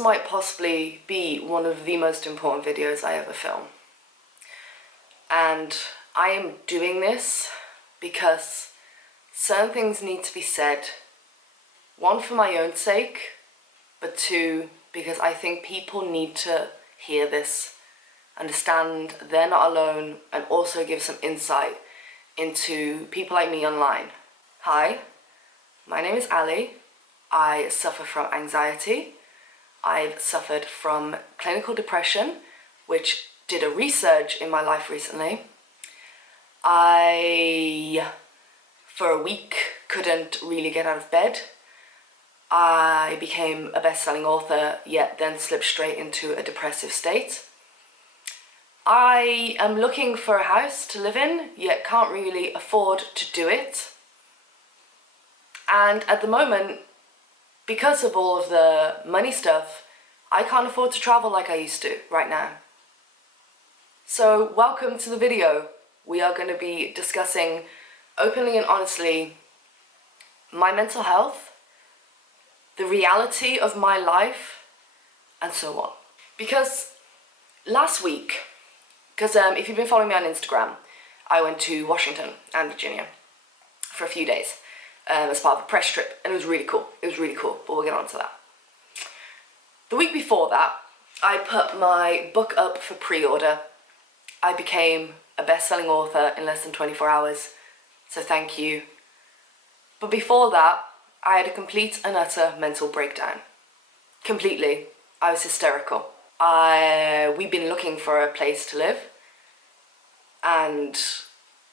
might possibly be one of the most important videos I ever film. And I am doing this because certain things need to be said. One, for my own sake, but two, because I think people need to hear this, understand they're not alone, and also give some insight into people like me online. Hi, my name is Ali. I suffer from anxiety. I've suffered from clinical depression, which did a resurge in my life recently. I, for a week, couldn't really get out of bed. I became a best-selling author, yet then slipped straight into a depressive state. I am looking for a house to live in, yet can't really afford to do it. And at the moment, because of all of the money stuff, I can't afford to travel like I used to right now. So welcome to the video. We are going to be discussing openly and honestly my mental health, the reality of my life, and so on. Because last week, if you've been following me on Instagram, I went to Washington and Virginia for a few days as part of a press trip, and it was really cool. It was really cool, but we'll get on to that. The week before that, I put my book up for pre-order. I became a best-selling author in less than 24 hours, so thank you. But before that, I had a complete and utter mental breakdown. Completely. I was hysterical. We'd been looking for a place to live, and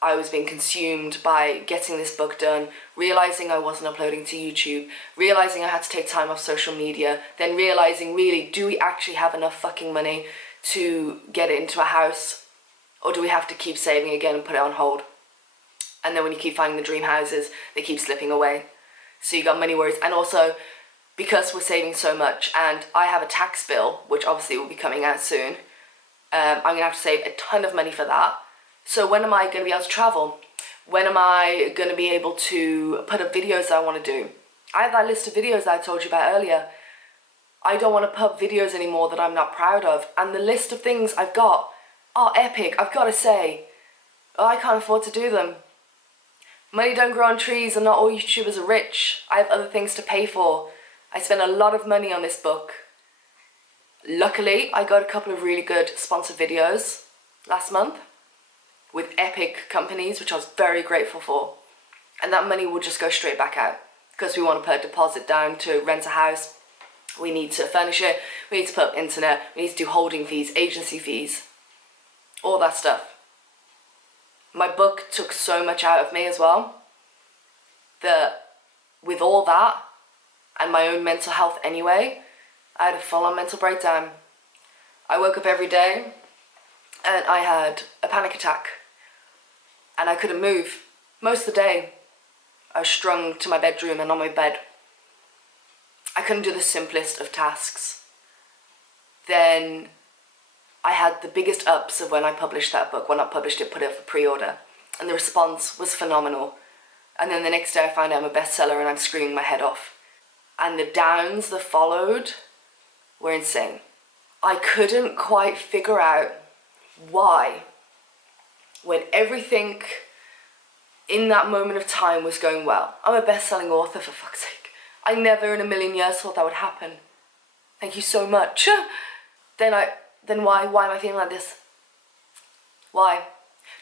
I was being consumed by getting this book done, realising I wasn't uploading to YouTube, realising I had to take time off social media, then realising, really, do we actually have enough fucking money to get it into a house, or do we have to keep saving again and put it on hold? And then when you keep finding the dream houses, they keep slipping away. So you got money worries, and also, because we're saving so much, and I have a tax bill, which obviously will be coming out soon, I'm going to have to save a ton of money for that. So when am I going to be able to travel? When am I going to be able to put up videos that I want to do? I have that list of videos that I told you about earlier. I don't want to put up videos anymore that I'm not proud of. And the list of things I've got are epic, I've got to say. Oh, I can't afford to do them. Money don't grow on trees, and not all YouTubers are rich. I have other things to pay for. I spent a lot of money on this book. Luckily, I got a couple of really good sponsored videos last month with epic companies, which I was very grateful for. And that money will just go straight back out because we want to put a deposit down to rent a house. We need to furnish it. We need to put up internet. We need to do holding fees, agency fees, all that stuff. My book took so much out of me as well, that with all that and my own mental health anyway, I had a full-on mental breakdown. I woke up every day and I had a panic attack, and I couldn't move. Most of the day, I was strung to my bedroom and on my bed. I couldn't do the simplest of tasks. Then I had the biggest ups of when I published that book. When I published it, put it for pre-order, and the response was phenomenal. And then the next day I found out I'm a bestseller and I'm screaming my head off. And the downs that followed were insane. I couldn't quite figure out why, when everything in that moment of time was going well. I'm a best-selling author, for fuck's sake. I never in a million years thought that would happen. Thank you so much. Then why am I feeling like this? Why?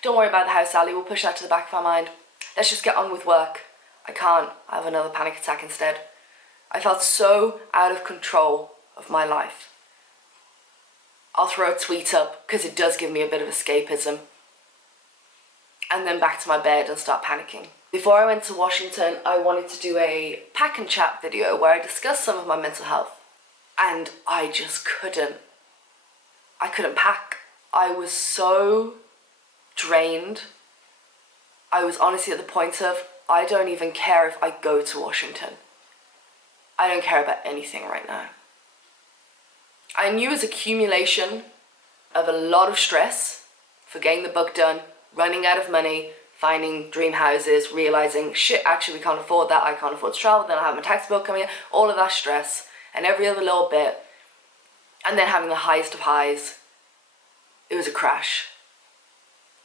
Don't worry about the house, Sally. We'll push that to the back of our mind. Let's just get on with work. I can't. I have another panic attack instead. I felt so out of control of my life. I'll throw a tweet up because it does give me a bit of escapism. And then back to my bed and start panicking. Before I went to Washington, I wanted to do a pack and chat video where I discussed some of my mental health. And I just couldn't. I couldn't pack. I was so drained. I was honestly at the point of, I don't even care if I go to Washington. I don't care about anything right now. I knew it was accumulation of a lot of stress for getting the book done, running out of money, finding dream houses, realizing, shit, actually we can't afford that, I can't afford to travel, then I have my tax bill coming in, all of that stress, and every other little bit and then having the highest of highs. It was a crash.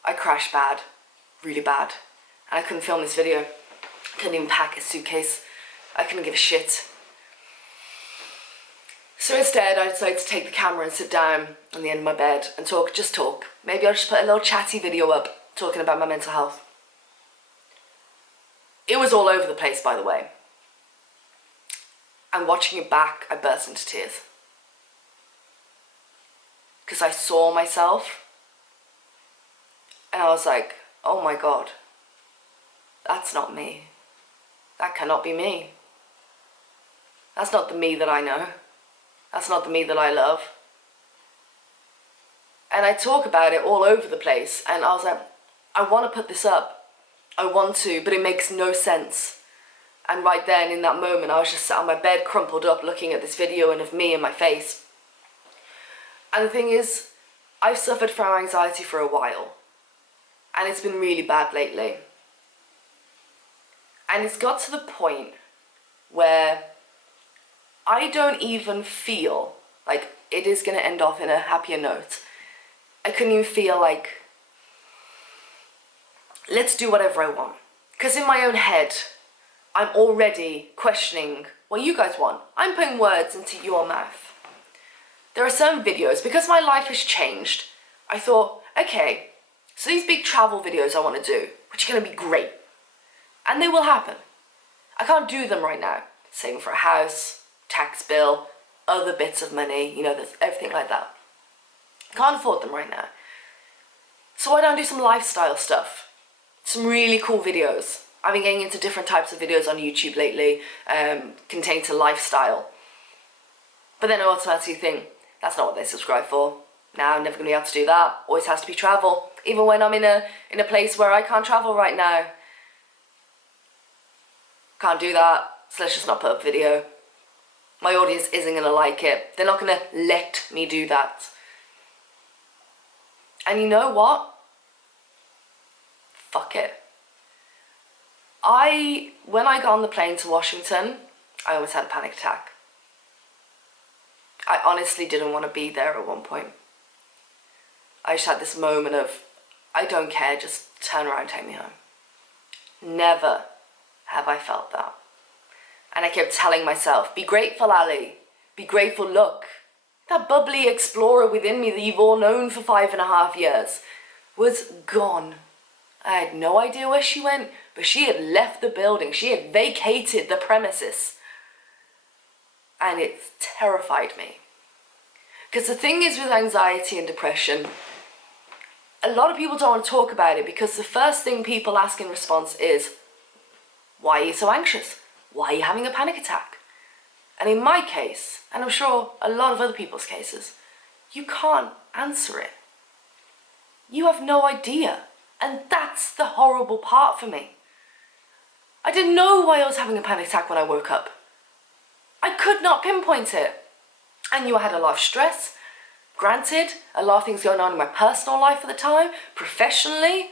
I crashed bad, really bad, and I couldn't film this video. I couldn't even pack a suitcase. I couldn't give a shit. So instead, I decided to take the camera and sit down on the end of my bed and talk, just talk. Maybe I'll just put a little chatty video up talking about my mental health. It was all over the place, by the way. And watching it back, I burst into tears. Because I saw myself and I was like, oh my God, that's not me. That cannot be me. That's not the me that I know. That's not the me that I love. And I talk about it all over the place, and I was like, I want to put this up. I want to, but it makes no sense. And right then, in that moment, I was just sat on my bed, crumpled up, looking at this video and of me and my face. And the thing is, I've suffered from anxiety for a while, and it's been really bad lately. And it's got to the point where I don't even feel like it is going to end off in a happier note. I couldn't even feel like, let's do whatever I want. Because in my own head, I'm already questioning what you guys want. I'm putting words into your mouth. There are certain videos, because my life has changed, I thought, okay, so these big travel videos I want to do, which are going to be great. And they will happen. I can't do them right now. Saving for a house, tax bill, other bits of money, you know, there's everything like that. Can't afford them right now. So why don't I do some lifestyle stuff? Some really cool videos. I've been getting into different types of videos on YouTube lately, containing to lifestyle. But then I automatically think, that's not what they subscribe for. Now I'm never going to be able to do that. Always has to be travel. Even when I'm in a place where I can't travel right now. Can't do that, so let's just not put up a video. My audience isn't going to like it. They're not going to let me do that. And you know what? Fuck it. When I got on the plane to Washington, I almost had a panic attack. I honestly didn't want to be there at one point. I just had this moment of, I don't care, just turn around and take me home. Never have I felt that. And I kept telling myself, be grateful, Ali. Be grateful, look. That bubbly explorer within me that you've all known for 5.5 years was gone. I had no idea where she went, but she had left the building. She had vacated the premises. And it terrified me. Because the thing is with anxiety and depression, a lot of people don't want to talk about it because the first thing people ask in response is, why are you so anxious? Why are you having a panic attack? And in my case, and I'm sure a lot of other people's cases, you can't answer it. You have no idea. And that's the horrible part for me. I didn't know why I was having a panic attack when I woke up. I could not pinpoint it. I knew I had a lot of stress. Granted, a lot of things going on in my personal life at the time, professionally.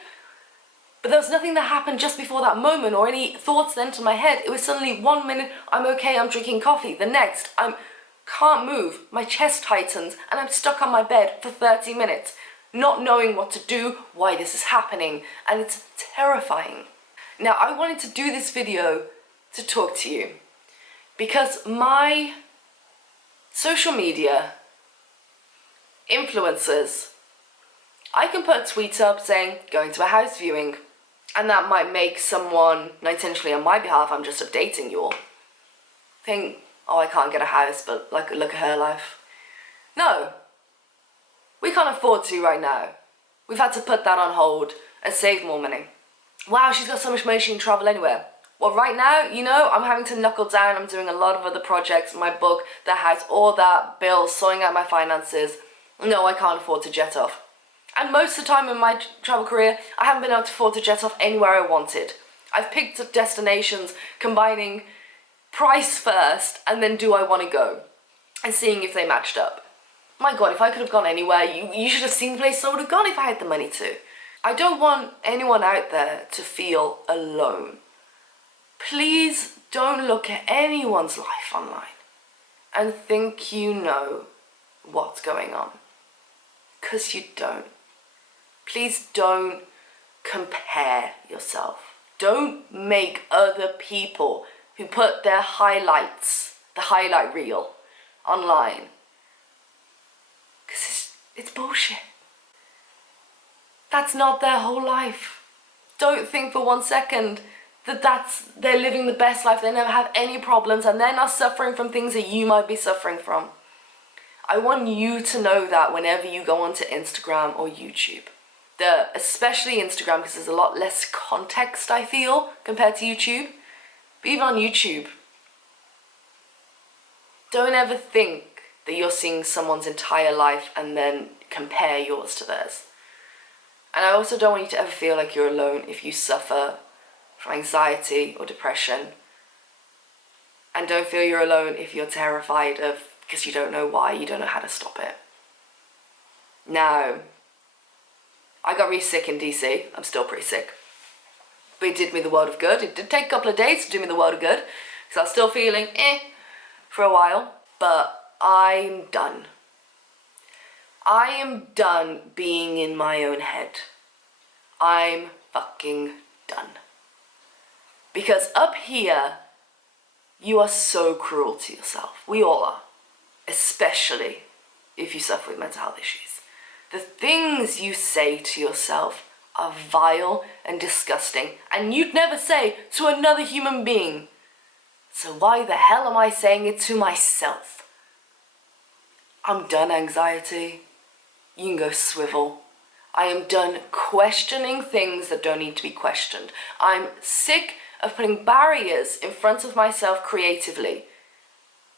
But there was nothing that happened just before that moment or any thoughts that entered my head. It was suddenly 1 minute, I'm okay, I'm drinking coffee. The next, I can't move, my chest tightens, and I'm stuck on my bed for 30 minutes, not knowing what to do, why this is happening, and it's terrifying. Now, I wanted to do this video to talk to you because my social media influencers, I can put a tweet up saying, going to a house viewing, and that might make someone, not intentionally on my behalf, I'm just updating you all, think, oh, I can't get a house, but like, look at her life. No, we can't afford to right now. We've had to put that on hold and save more money. Wow, she's got so much money she can travel anywhere. Well, right now, you know, I'm having to knuckle down. I'm doing a lot of other projects, my book, the house, all that, bills, sorting out my finances. No, I can't afford to jet off. And most of the time in my travel career, I haven't been able to afford to jet off anywhere I wanted. I've picked up destinations combining price first and then do I want to go and seeing if they matched up. My God, if I could have gone anywhere, you should have seen the places I would have gone if I had the money to. I don't want anyone out there to feel alone. Please don't look at anyone's life online and think you know what's going on. Because you don't. Please don't compare yourself. Don't make other people who put their highlights, the highlight reel, online. Because it's bullshit. That's not their whole life. Don't think for 1 second that they're living the best life, they never have any problems, and they're not suffering from things that you might be suffering from. I want you to know that whenever you go onto Instagram or YouTube. Especially Instagram, because there's a lot less context, I feel, compared to YouTube. But even on YouTube, don't ever think that you're seeing someone's entire life and then compare yours to theirs. And I also don't want you to ever feel like you're alone if you suffer from anxiety or depression. And don't feel you're alone if you're terrified because you don't know why, you don't know how to stop it. Now, I got really sick in DC. I'm still pretty sick. But it did me the world of good. It did take a couple of days to do me the world of good, because I was still feeling for a while. But I'm done. I am done being in my own head. I'm fucking done. Because up here, you are so cruel to yourself. We all are. Especially if you suffer with mental health issues. The things you say to yourself are vile and disgusting, and you'd never say to another human being. So why the hell am I saying it to myself? I'm done, anxiety. You can go swivel. I am done questioning things that don't need to be questioned. I'm sick of putting barriers in front of myself creatively.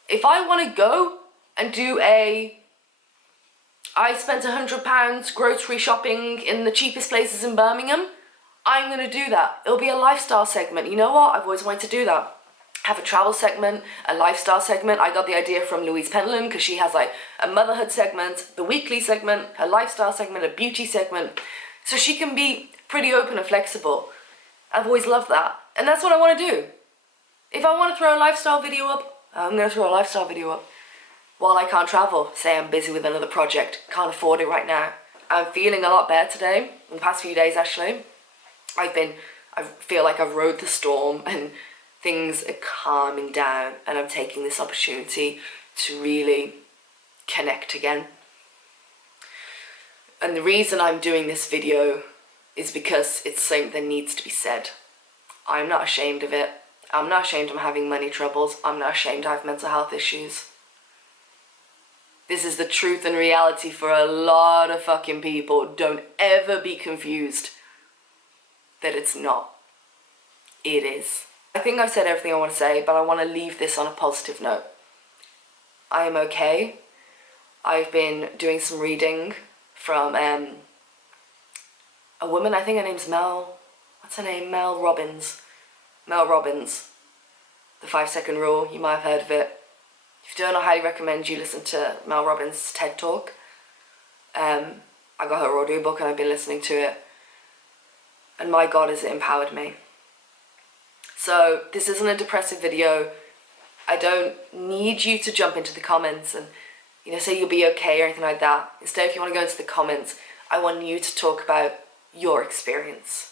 If I want to go and do I spent £100 grocery shopping in the cheapest places in Birmingham, I'm going to do that. It'll be a lifestyle segment. You know what? I've always wanted to do that. Have a travel segment, a lifestyle segment. I got the idea from Louise Pentland because she has like a motherhood segment, the weekly segment, a lifestyle segment, a beauty segment. So she can be pretty open and flexible. I've always loved that. And that's what I want to do. If I want to throw a lifestyle video up, I'm going to throw a lifestyle video up. While I can't travel, say I'm busy with another project, can't afford it right now. I'm feeling a lot better today, in the past few days actually. I feel like I've rode the storm and things are calming down, and I'm taking this opportunity to really connect again. And the reason I'm doing this video is because it's something that needs to be said. I'm not ashamed of it. I'm not ashamed I'm having money troubles. I'm not ashamed I have mental health issues. This is the truth and reality for a lot of fucking people. Don't ever be confused that it's not. It is. I think I've said everything I want to say, but I want to leave this on a positive note. I am okay. I've been doing some reading from a woman, I think her name's Mel. What's her name? Mel Robbins. Mel Robbins. The 5-second rule. You might have heard of it. If you don't, I highly recommend you listen to Mel Robbins' TED Talk. I got her audiobook and I've been listening to it. And my God, has it empowered me. So this isn't a depressive video. I don't need you to jump into the comments and say you'll be okay or anything like that. Instead, if you want to go into the comments, I want you to talk about your experience.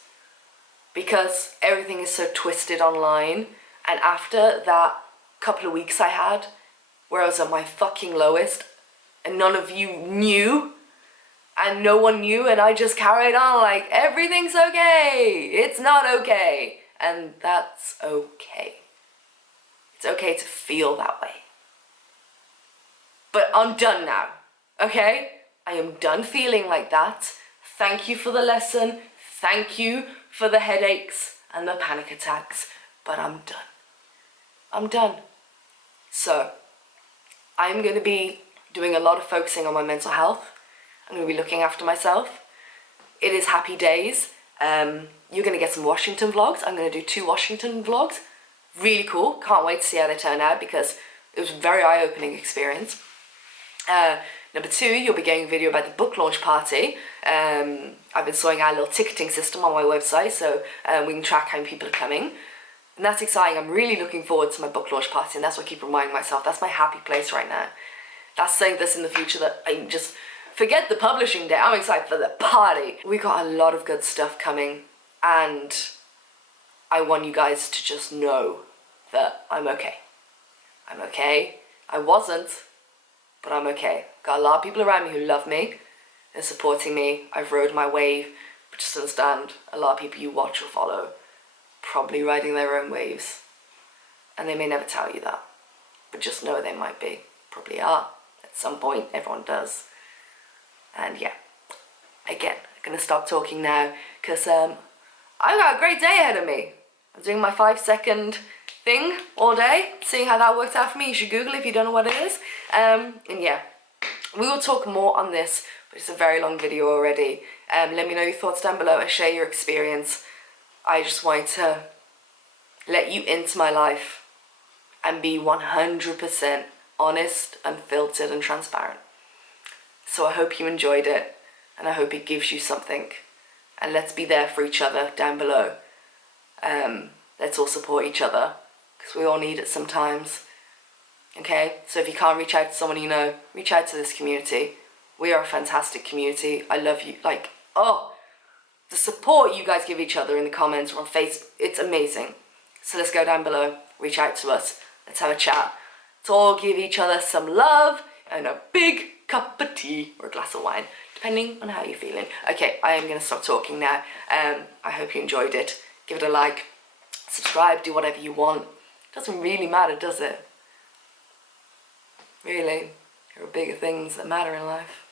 Because everything is so twisted online, and after that couple of weeks I had, where I was at my fucking lowest, and none of you knew, and no one knew, and I just carried on like everything's okay. It's not okay. And that's okay. It's okay to feel that way. But I'm done now, okay? I am done feeling like that. Thank you for the lesson. Thank you for the headaches and the panic attacks. But I'm done. I'm done. So, I'm going to be doing a lot of focusing on my mental health. I'm going to be looking after myself. It is happy days. You're going to get some Washington vlogs. I'm going to do 2 Washington vlogs. Really cool. Can't wait to see how they turn out because it was a very eye-opening experience. Number 2, you'll be getting a video about the book launch party. I've been sorting out a little ticketing system on my website so we can track how many people are coming. And that's exciting. I'm really looking forward to my book launch party, and that's what I keep reminding myself. That's my happy place right now. That's saying this in the future, that I just forget the publishing day. I'm excited for the party. We got a lot of good stuff coming, and I want you guys to just know that I'm okay. I'm okay. I wasn't, but I'm okay. Got a lot of people around me who love me and supporting me. I've rode my wave, but just understand, a lot of people you watch or follow probably riding their own waves, and they may never tell you that, but just know they might be. Probably are. At some point, everyone does. And yeah, again, I'm gonna stop talking now, because I've got a great day ahead of me. I'm doing my 5-second thing all day, seeing how that worked out for me. You should Google it if you don't know what it is. And yeah, we will talk more on this, but it's a very long video already. Let me know your thoughts down below and share your experience. I just wanted to let you into my life and be 100% honest, unfiltered and transparent. So I hope you enjoyed it, and I hope it gives you something. And let's be there for each other down below. Let's all support each other, because we all need it sometimes. Okay, so if you can't reach out to someone you know, reach out to this community. We are a fantastic community. I love you. Like, oh, the support you guys give each other in the comments or on Facebook, it's amazing. So let's go down below, reach out to us, let's have a chat. Let's all give each other some love and a big cup of tea or a glass of wine, depending on how you're feeling. Okay, I am going to stop talking now. I hope you enjoyed it. Give it a like, subscribe, do whatever you want. It doesn't really matter, does it? Really, there are bigger things that matter in life.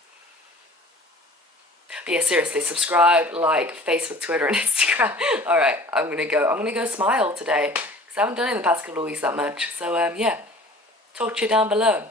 But yeah, seriously, subscribe, like, Facebook, Twitter and Instagram. Alright, I'm gonna go smile today, because I haven't done it in the past couple of weeks that much. So yeah, talk to you down below.